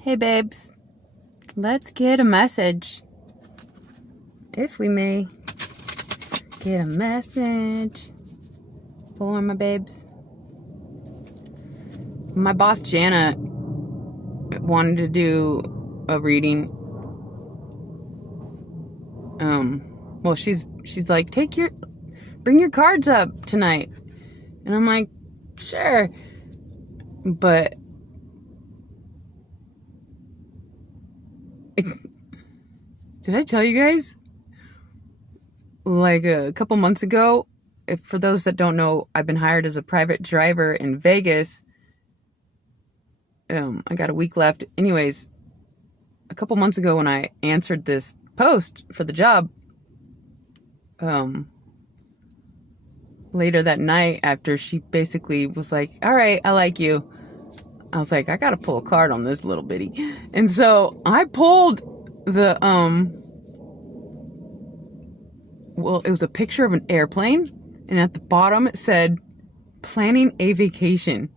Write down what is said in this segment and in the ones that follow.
Hey babes, let's get a message. If we may, get a message for my babes. My boss Jana wanted to do a reading. Well, she's like, bring your cards up tonight. And I'm like, sure. But did I tell you guys? Like a couple months ago, for those that don't know, I've been hired as a private driver in Vegas. I got a week left. Anyways, a couple months ago when I answered this post for the job, later that night after she basically was like, all right, I like you, I was like, I gotta pull a card on this little bitty. And so I pulled the, well, it was a picture of an airplane, and at the bottom it said, planning a vacation.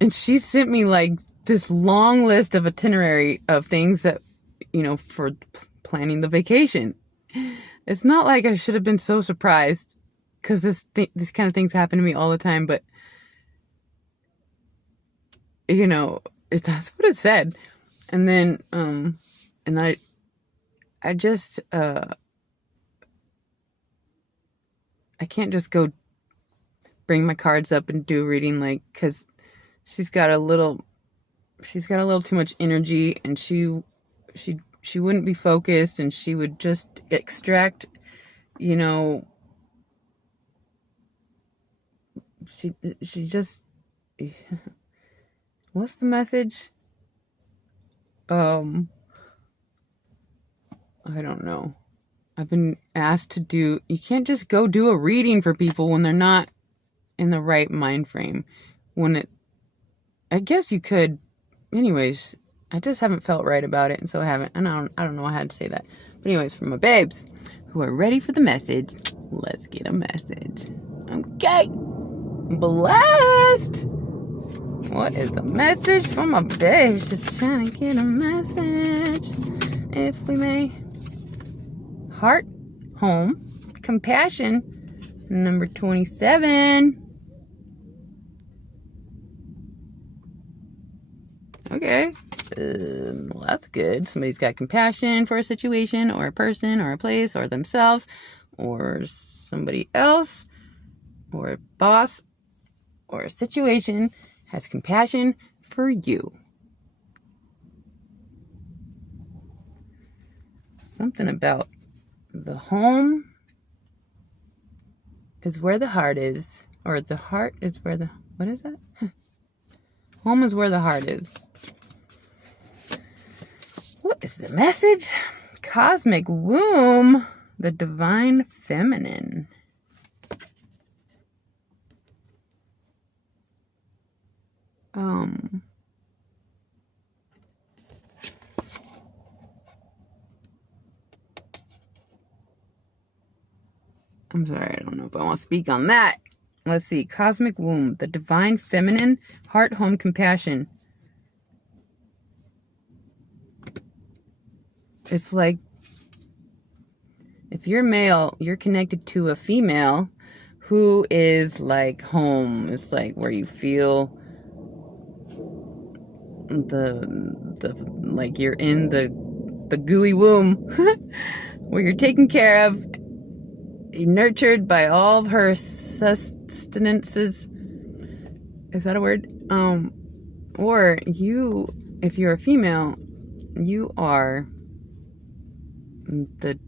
And she sent me like this long list of itinerary of things that, for planning the vacation. It's not like I should have been so surprised, because this kind of things happen to me all the time, but that's what it said. And then I just I can't just go bring my cards up and do a reading, like, because she's got a little too much energy, and she wouldn't be focused, and she would just extract, she just, what's the message? I don't know. I've been asked to do, you can't just go do a reading for people when they're not in the right mind frame. I guess you could. Anyways, I just haven't felt right about it, and so I haven't. And I don't know why I had to say that. But anyways, for my babes who are ready for the message, let's get a message. Okay. Blast! What is the message for my babes? Just trying to get a message, if we may. Heart, home, compassion, number 27. Okay, well, that's good. Somebody's got compassion for a situation or a person or a place or themselves or somebody else or a boss or a situation has compassion for you. Something about the home is where the heart is, or the heart is where the, what is that? Home is where the heart is. What is the message? Cosmic womb, the divine feminine. I'm sorry, I don't know if I want to speak on that. Let's see. Cosmic womb, the divine feminine, heart, home, compassion. It's like, if you're male, you're connected to a female who is like home. It's like where you feel like you're in the gooey womb where you're taken care of, nurtured by all of her sustenances. Is that a word? Or you, if you're a female, you are the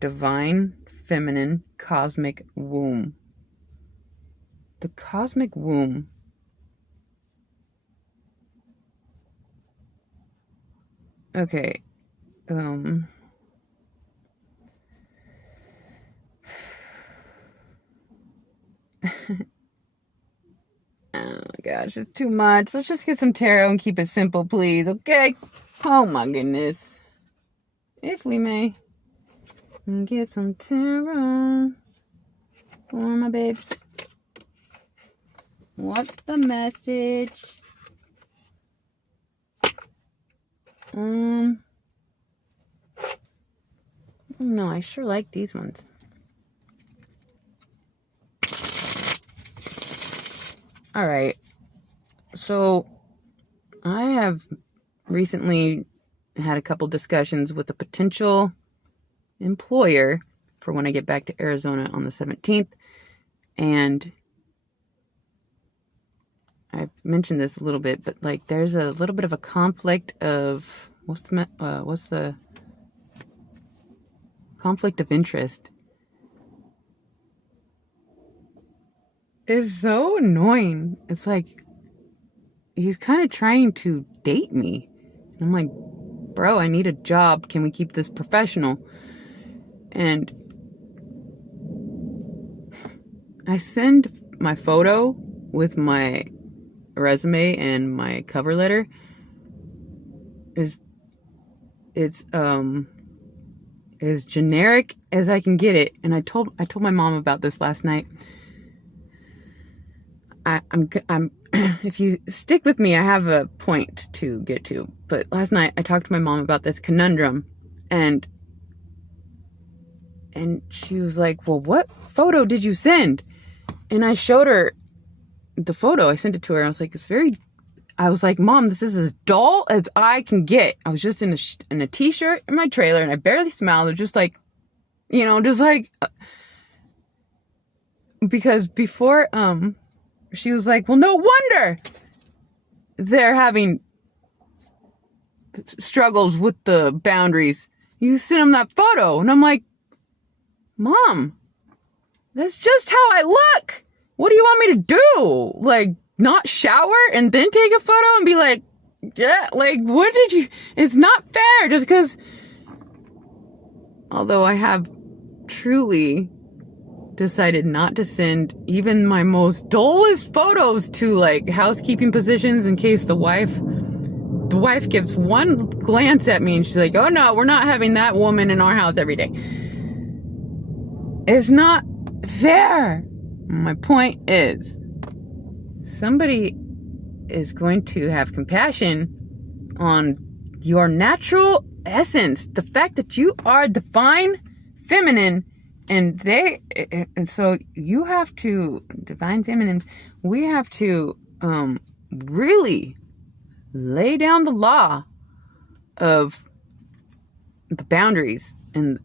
divine feminine cosmic womb. The cosmic womb. Okay. Oh my gosh, it's too much. Let's just get some tarot and keep it simple, please. Okay? Oh my goodness. If we may. Get some tarot for my babes. What's the message No, I sure like these ones. All right. So I have recently had a couple discussions with a potential employer for when I get back to Arizona on the 17th. And I've mentioned this a little bit, but like there's a little bit of a conflict of what's the conflict of interest. It's so annoying. It's like he's kind of trying to date me. And I'm like, bro, I need a job. Can we keep this professional? And I send my photo with my resume and my cover letter. It's as generic as I can get it. And I told my mom about this last night. I'm if you stick with me, I have a point to get to. But last night I talked to my mom about this conundrum, and she was like, "Well, what photo did you send?" And I showed her the photo. I sent it to her. I was like, I was like, Mom, this is as dull as I can get. I was just in a t-shirt in my trailer, and I barely smiled. It just like, because before, she was like, well, no wonder they're having struggles with the boundaries. You sent them that photo. And I'm like, Mom, that's just how I look. What do you want me to do? Like, not shower and then take a photo and be like, yeah, like, what did you... It's not fair just because... Although I have truly decided not to send even my most dullest photos to, like, housekeeping positions in case the wife gives one glance at me and she's like, oh no, we're not having that woman in our house every day. It's not fair. My point is, somebody is going to have compassion on your natural essence, the fact that you are divine feminine, and so you have to, divine feminine, we have to really lay down the law of the boundaries and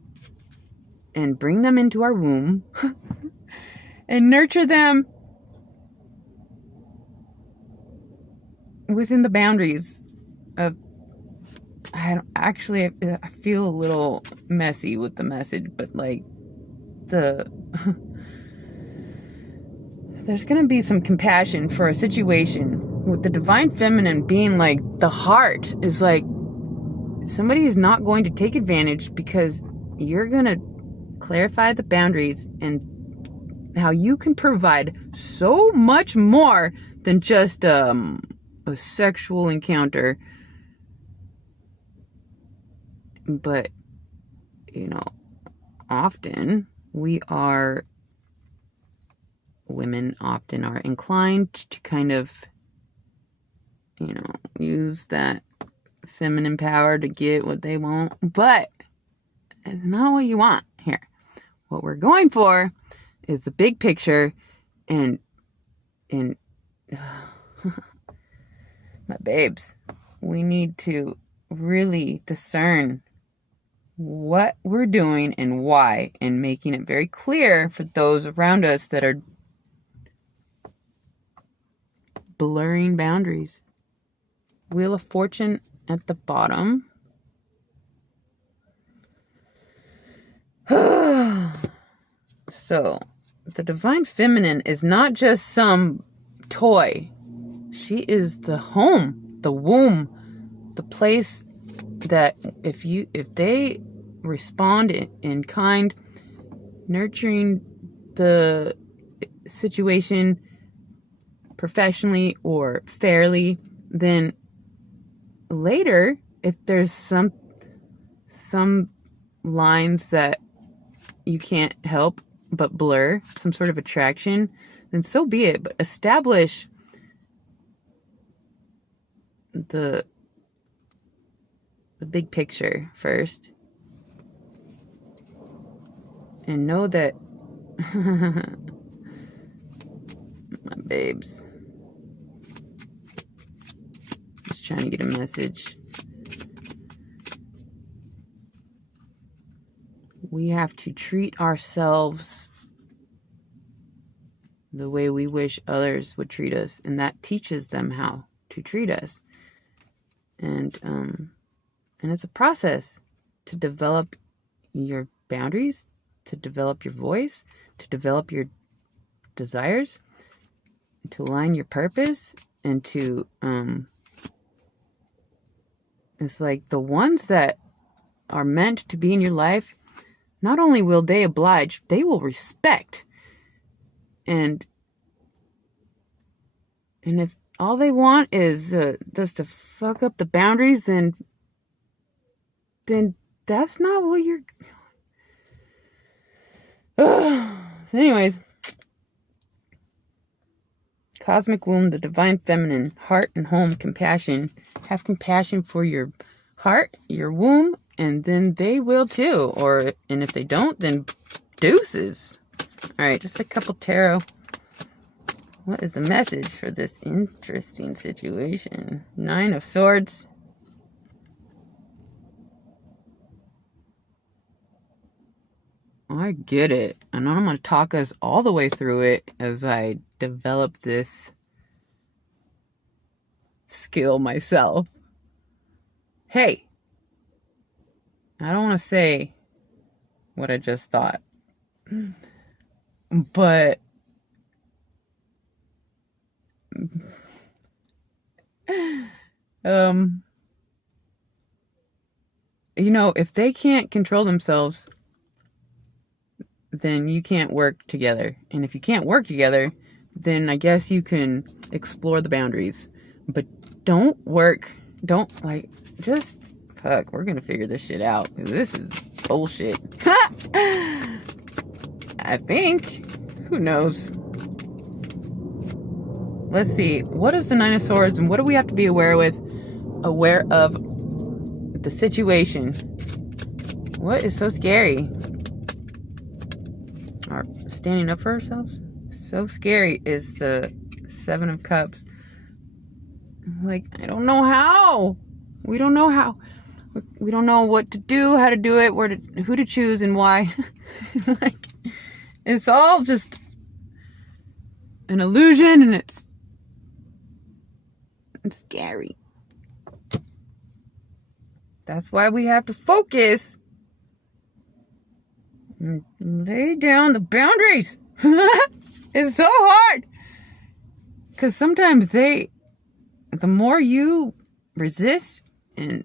bring them into our womb and nurture them within the boundaries of... I feel a little messy with the message, but like there's going to be some compassion for a situation with the divine feminine being like the heart is like somebody is not going to take advantage because you're going to clarify the boundaries and how you can provide so much more than just a sexual encounter. But, often women often are inclined to kind of, use that feminine power to get what they want. But it's not what you want here. What we're going for is the big picture, and my babes, we need to really discern what we're doing and why, and making it very clear for those around us that are blurring boundaries. Wheel of Fortune at the bottom. So, the divine feminine is not just some toy. She is the home, the womb, the place that if they respond in kind, nurturing the situation professionally or fairly, then later, if there's some lines that you can't help but blur, some sort of attraction, then so be it. But establish the big picture first. And know that my babes. Just trying to get a message. We have to treat ourselves the way we wish others would treat us, and that teaches them how to treat us. And it's a process to develop your boundaries, to develop your voice, to develop your desires, to align your purpose, and to it's like the ones that are meant to be in your life, not only will they oblige, they will respect. And if all they want is just to fuck up the boundaries, then that's not what you're... So anyways, cosmic womb, the divine feminine, heart and home, compassion. Have compassion for your heart, your womb, and then they will too. And if they don't, then deuces. All right, just a couple tarot. What is the message for this interesting situation? 9 of Swords. I get it. And I'm going to talk us all the way through it as I develop this skill myself. Hey, I don't want to say what I just thought, but if they can't control themselves, then you can't work together. And if you can't work together, then I guess you can explore the boundaries. But just fuck, we're gonna figure this shit out, because this is bullshit. I think. Who knows? Let's see. What is the 9 of Swords, and what do we have to be aware of the situation? What is so scary? Or standing up for ourselves? So scary is the 7 of Cups. Like, I don't know how. We don't know how. We don't know what to do, how to do it, who to choose, and why. Like, it's all just an illusion, and it's scary. That's why we have to focus and lay down the boundaries. It's so hard, because sometimes the more you resist, and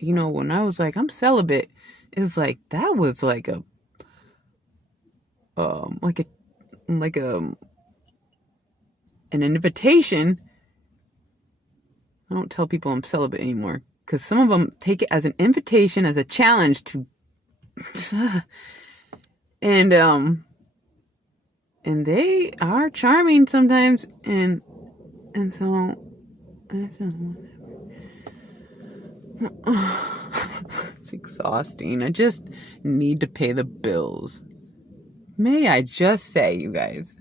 when I was like, I'm celibate, it's like that was like an invitation. I don't tell people I'm celibate anymore, because some of them take it as an invitation, as a challenge to, and they are charming sometimes, and so it's exhausting. I just need to pay the bills. May I just say, you guys,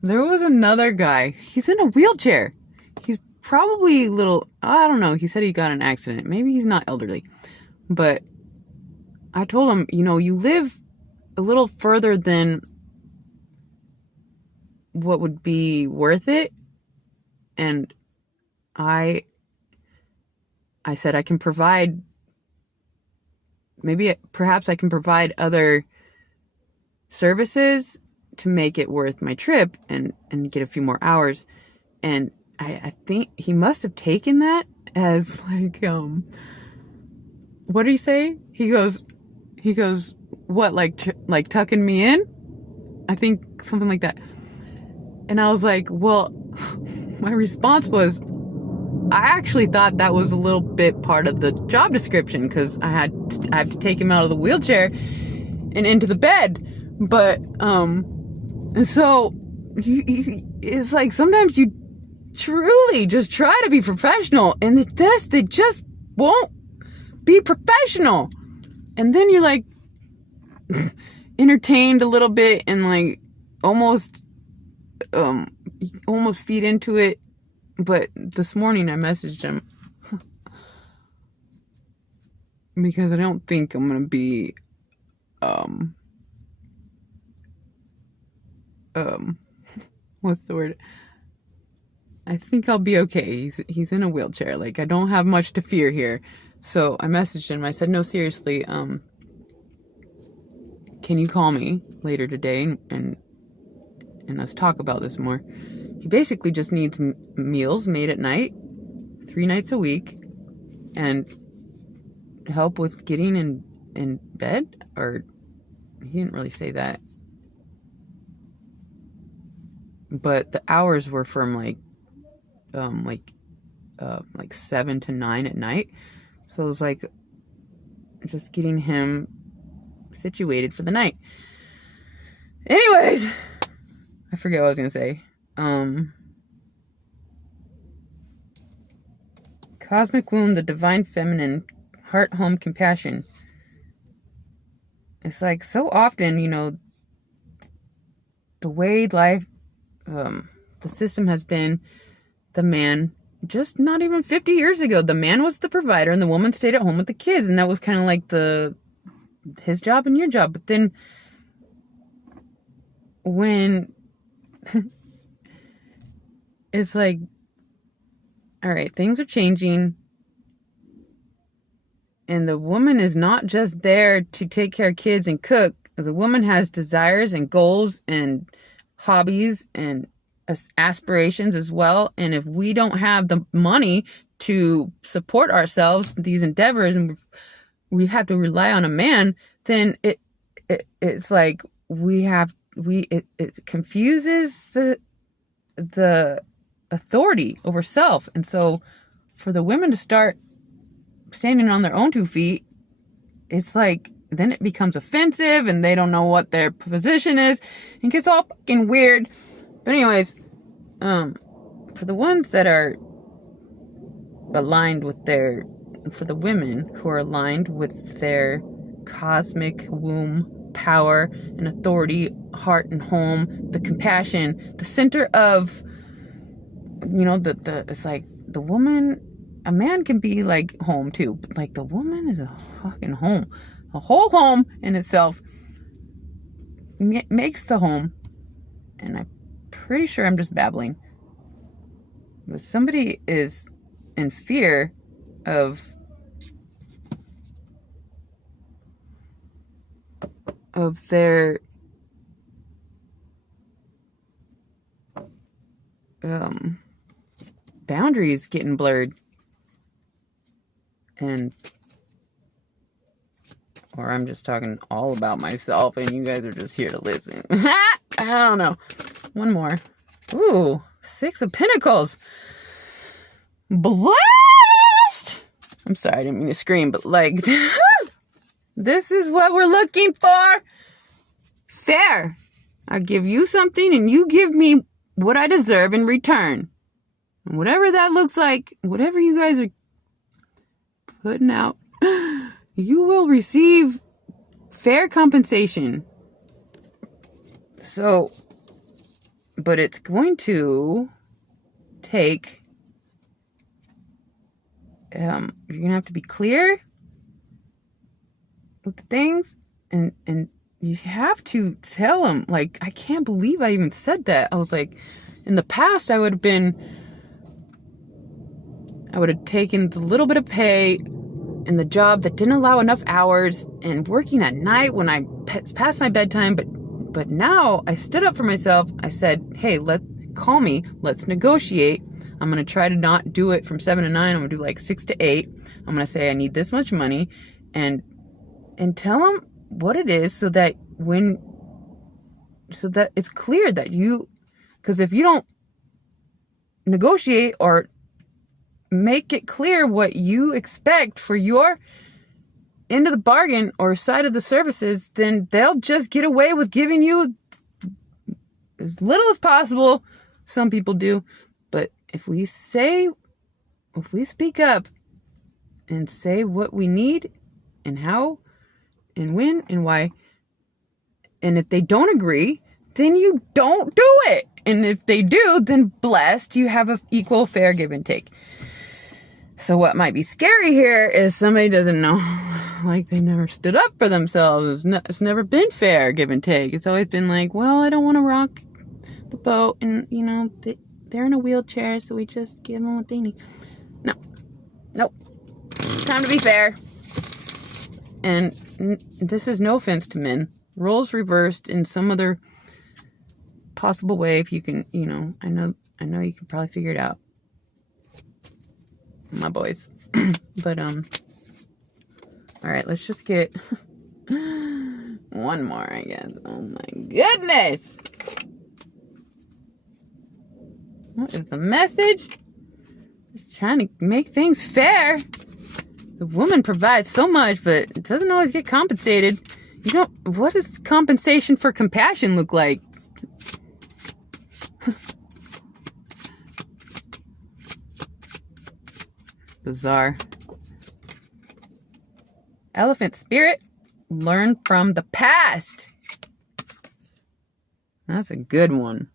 there was another guy. He's in a wheelchair. He's probably I don't know. He said he got in an accident. Maybe he's not elderly. But I told him, you live a little further than what would be worth it. And I said, I can provide, perhaps I can provide other services to make it worth my trip and get a few more hours. And I think he must have taken that as like, what did he say? He goes, what, like tucking me in? I think something like that. And I was like, well, my response was, I actually thought that was a little bit part of the job description, because I have to take him out of the wheelchair and into the bed. But and so it's like sometimes you truly just try to be professional, and they just won't be professional. And then you're like entertained a little bit and like almost feed into it. But this morning I messaged him because I don't think I'm gonna be what's the word? I think I'll be okay. He's in a wheelchair. Like, I don't have much to fear here. So I messaged him. I said, no, seriously, can you call me later today and let's talk about this more? He basically just needs meals made at night, 3 nights a week, and help with getting in bed. Or he didn't really say that, but the hours were from like 7 to 9 at night. So it was like just getting him situated for the night. Anyways, I forget what I was gonna say. Cosmic womb, the divine feminine, heart, home, compassion. It's like so often, the way life, the system has been, the man, just not even 50 years ago, the man was the provider and the woman stayed at home with the kids. And that was kind of like his job and your job. But then when it's like, all right, things are changing. And the woman is not just there to take care of kids and cook. The woman has desires and goals and hobbies and aspirations as well. And if we don't have the money to support ourselves, these endeavors, and we have to rely on a man, then it's like it confuses the authority over self. And so for the women to start standing on their own 2 feet, it's like then it becomes offensive and they don't know what their position is and gets all fucking weird. But anyways, for the ones that are aligned with for the women who are aligned with their cosmic womb power and authority, heart and home, the compassion, the center of, it's like the woman, a man can be like home too, but like the woman is a fucking home. A whole home in itself makes the home. And I'm pretty sure I'm just babbling. But somebody is in fear of their boundaries getting blurred. Or I'm just talking all about myself and you guys are just here to listen. I don't know. One more. Ooh, 6 of Pentacles. Blast! I'm sorry, I didn't mean to scream, but like, this is what we're looking for. Fair. I give you something and you give me what I deserve in return. And whatever that looks like, whatever you guys are putting out, you will receive fair compensation. So, but it's going to take, you're going to have to be clear with the things, and you have to tell them, like, I can't believe I even said that. I was like, in the past, I would have taken the little bit of pay and the job that didn't allow enough hours and working at night when I past my bedtime. But now I stood up for myself. I said, hey, call me. Let's negotiate. I'm going to try to not do it from 7 to 9. I'm going to do like 6 to 8. I'm going to say I need this much money and tell them what it is so that it's clear that because if you don't negotiate or make it clear what you expect for your end of the bargain or side of the services, then they'll just get away with giving you as little as possible. Some people do. But if we speak up and say what we need and how and when and why. And if they don't agree, then you don't do it. And if they do, then blessed, you have an equal, fair give and take. So what might be scary here is somebody doesn't know, like they never stood up for themselves. It's never been fair give and take. It's always been like, well, I don't want to rock the boat, and you know, they're in a wheelchair, so we just give them what they need. No, nope. Time to be fair. And this is no offense to men. Roles reversed in some other possible way, if you can, you know, I know you can probably figure it out, my boys. But all right, let's just get one more, I guess. Oh my goodness, what is the message? Just trying to make things fair. The woman provides so much, but it doesn't always get compensated. You don't. What does compensation for compassion look like? Bizarre. Elephant spirit, learn from the past. That's a good one.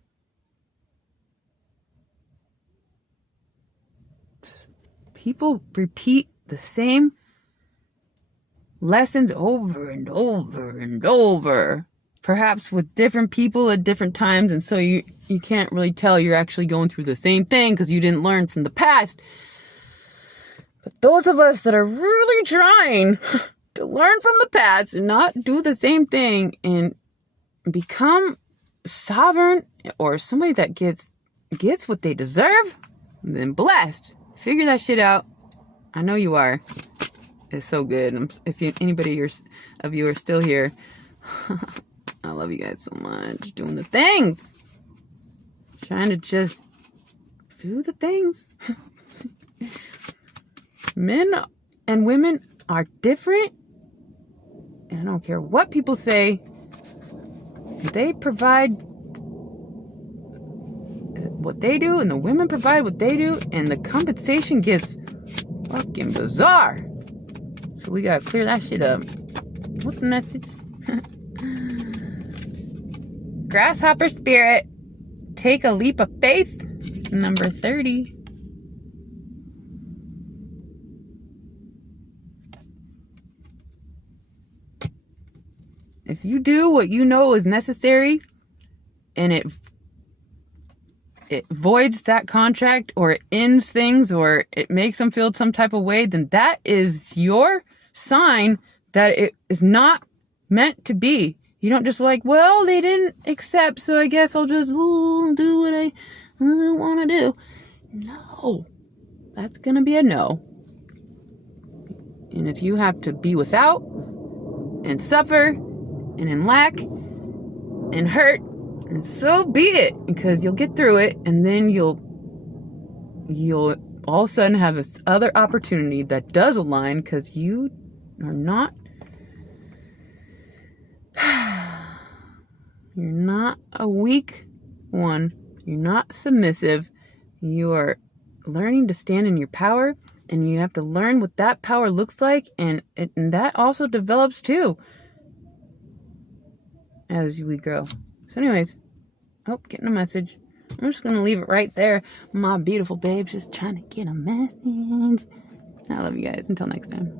People repeat the same lessons over and over and over, perhaps with different people at different times, and so you can't really tell you're actually going through the same thing because you didn't learn from the past. But those of us that are really trying to learn from the past and not do the same thing and become sovereign or somebody that gets what they deserve, then blessed. Figure that shit out. I know you are. It's so good. If anybody of you are still here, I love you guys so much. Doing the things. Trying to just do the things. Men and women are different. And I don't care what people say. They provide what they do, and the women provide what they do, and the compensation gets fucking bizarre. So we gotta clear that shit up. What's the message? Grasshopper spirit, take a leap of faith. Number 30. If you do what you know is necessary, and it voids that contract, or it ends things, or it makes them feel some type of way, then that is your sign that it is not meant to be. You don't just like, well, they didn't accept, so I guess I'll just do what I want to do. No, that's going to be a no. And if you have to be without and suffer and in lack and hurt, and so be it, because you'll get through it, and then you'll all of a sudden have this other opportunity that does align, because you are not, you're not a weak one. You're not submissive. You are learning to stand in your power, and you have to learn what that power looks like, and that also develops too as we grow. So anyways, getting a message. I'm just going to leave it right there. My beautiful babes just trying to get a message. I love you guys. Until next time.